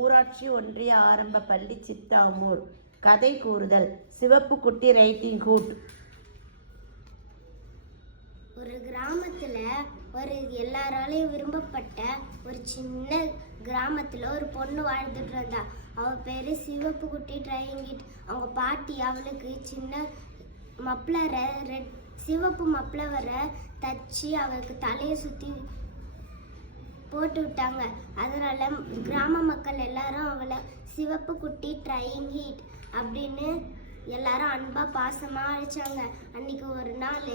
ஊராட்சி ஒன்றிய ஆரம்ப பள்ளி சித்தாமூர். கதை கூறுதல். சிவப்பு குட்டி ரைட்டிங் ஹூட். ஒரு கிராமத்துல எல்லாராலையும் விரும்பப்பட்ட ஒரு சின்ன கிராமத்துல ஒரு பொண்ணு வாழ்ந்துட்டு இருந்தா. அவ பேரு சிவப்பு குட்டி ட்ரையிங். அவங்க பாட்டி அவளுக்கு சின்ன மப்ளரை சிவப்பு மப்ளவரை தச்சு அவளுக்கு தலையை சுத்தி போட்டு விட்டாங்க. அதனால கிராம மக்கள் எல்லாரும் அவளை சிவப்பு குட்டி ட்ரையிங் ஹீட் அப்படின்னு எல்லாரும் அன்பா பாசமா அழைச்சாங்க. அன்னைக்கு ஒரு நாள்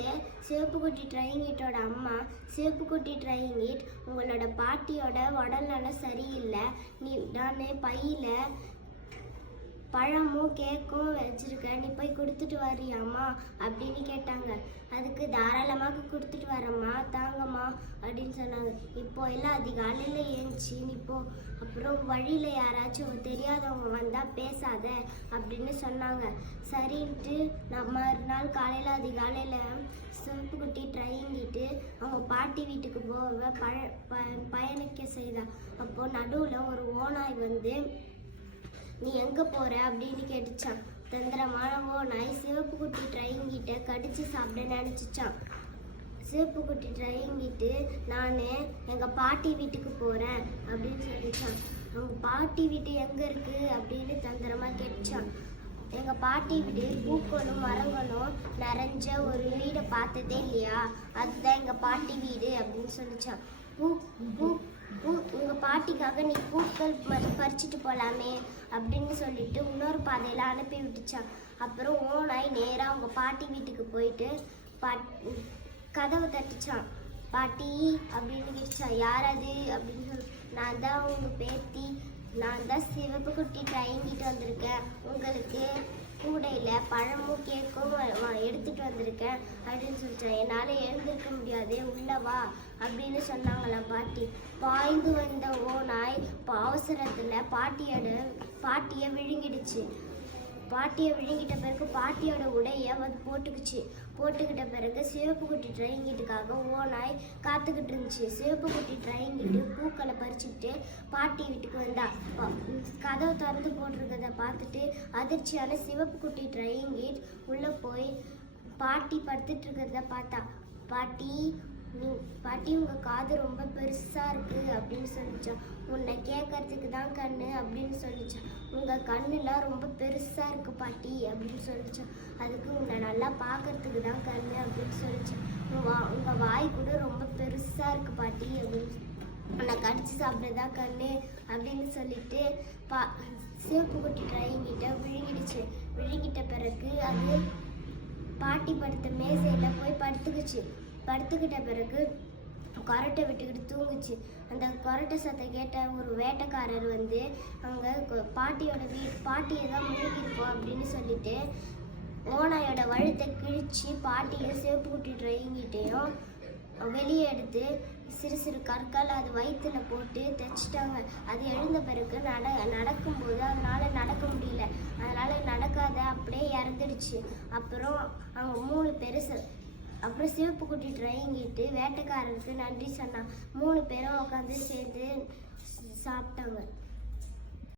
சிவப்பு குட்டி ட்ரையிங் ஹீட்டோட அம்மா, சிவப்பு குட்டி ட்ரையிங் ஹீட், உங்களோட பாட்டியோட உடல்நலம் சரியில்லை, நான் பையில பழமும் கேக்கும் வச்சிருக்க, நீ போய் கொடுத்துட்டு வரியாம்மா அப்படின்னு கேட்டாங்க. அதுக்கு தாராளமாக கொடுத்துட்டு வரம்மா, தாங்கம்மா அப்படின்னு சொன்னாங்க. இப்போ எல்லாம் அதிகாலையில் ஏஞ்சி நீ போ, அப்புறம் வழியில் யாராச்சும் தெரியாதவங்க வந்தால் பேசாத அப்படின்னு சொன்னாங்க. சரின்ட்டு நான் மறுநாள் காலையில் அதிகாலையில் சிவப்பு குட்டி ட்ரையிங்கிட்டு அவங்க பாட்டி வீட்டுக்கு போக பயணிக்க செய்தா. அப்போது நடுவில் ஒரு ஓநாய் வந்து, நீ எங்கே போகிற அப்படின்னு கேட்டுச்சான். தந்திரமான ஓநாய் சிவப்பு குட்டி ட்ரையிங்கிட்ட கடிச்சு சாப்பிட நினச்சிச்சான். சிவப்பு குட்டி ட்ரையிங்கிட்டு, நான் எங்கள் பாட்டி வீட்டுக்கு போகிறேன் அப்படின்னு சொல்லிச்சான். அவங்க பாட்டி வீட்டு எங்கே இருக்குது அப்படின்னு தந்திரமாக கேட்டுச்சான். எங்கள் பாட்டி வீடு பூக்களும் மரங்களும் நிறைஞ்ச ஒரு வீடை பார்த்ததே இல்லையா, அதுதான் எங்கள் பாட்டி வீடு அப்படின்னு சொல்லிச்சான். உங்கள் பாட்டிக்காக நீ பூக்கள் பறிச்சுட்டு போகலாமே அப்படின்னு சொல்லிட்டு இன்னொரு பாதையில் அனுப்பி விட்டுச்சான். அப்புறம் ஓநாய் நேராக அவங்க பாட்டி வீட்டுக்கு போயிட்டு கதவை தட்டுச்சான். பாட்டி அப்படின்னு கேட்டுச்சான். யார் அது அப்படின்னு சொல்லி, நான் தான் உங்கள் பேத்தி, நான் தான் சிவப்பு குட்டி ட்ரையிங்கிட்டு வந்திருக்கேன், உங்களுக்கு கூடையில் பழமும் கேக்கும் எடுத்துகிட்டு வந்திருக்கேன் அப்படின்னு சொல்லிட்டேன். என்னால் எழுந்திருக்க முடியாது, உள்ளவா அப்படின்னு சொன்னாங்களாம் பாட்டி. பாய்ந்து வந்த ஓநாய் அவசரத்தில் பாட்டியை விழுங்கிடுச்சு. பாட்டியை விழுங்கிட்ட பிறகு பாட்டியோட உடைய வந்து போட்டுக்கிட்ட பிறகு சிவப்பு குட்டி ட்ரையிங்கிட்டுக்காக ஓநாய் காத்துக்கிட்டு இருந்துச்சு. சிவப்பு குட்டி ட்ரையிங்கிட்டு பூக்களை பறிச்சுக்கிட்டு பாட்டி வீட்டுக்கு வந்தா. கதவை திறந்து போட்டிருக்கிறத பார்த்துட்டு அதிர்ச்சியான சிவப்பு குட்டி ட்ரையிங்கிட் உள்ளே போய் பாட்டி படுத்துட்டு இருக்கிறத பார்த்தா. பாட்டி உங்கள் காது ரொம்ப பெருசாக இருக்குது அப்படின்னு சொல்லிச்சான். உன்னை கேட்கறதுக்கு தான் கண்ணு அப்படின்னு சொல்லிச்சான். உங்கள் கண்ணுலாம் ரொம்ப பெருசாக இருக்குது பாட்டி அப்படின்னு சொல்லிச்சான். அதுக்கு உன்னை நல்லா பார்க்கறதுக்கு தான் கண்ணு அப்படின்னு சொல்லிச்சான். உங்கள் வாய் கூட ரொம்ப பெருசாக இருக்குது பாட்டி அப்படின்னு, உன்னை கடிச்சு சாப்பிட்றதா கண்ணு அப்படின்னு சொல்லிட்டு சிவப்பு குட்டி ட்ரையிங்கிட்ட விழுங்கிடுச்சு. விழுங்கிட்ட பிறகு அது பாட்டி படுத்த மேசையில் போய் படுத்துக்கிட்ட பிறகு கொரட்டை விட்டுக்கிட்டு தூங்குச்சு. அந்த கொரட்டை சத்தம் கேட்ட ஒரு வேட்டைக்காரர் வந்து அங்கே பாட்டியை தான் முழுகிருப்போம் அப்படின்னு சொல்லிட்டு ஓநாயோட வழுத்தை கிழிச்சு பாட்டியும் சிவப்பு குட்டி ட்ரையிங்கிட்டையும் வெளியே எடுத்து சிறு கற்கள் அது வயிற்றுல போட்டு தைச்சிட்டாங்க. அது எழுந்த பிறகு நடக்கும்போது அதனால் நடக்க முடியல, அதனால் நடக்காத அப்படியே இறந்துடுச்சு. அப்புறம் அவங்க 3 பேர் அப்புறம் சிவப்பு குட்டி ட்ரையிங்கிட்டு வேட்டைக்காரருக்கு நன்றி சொன்னான். 3 பேரும் உட்காந்து சேர்ந்து சாப்பிட்டாங்க.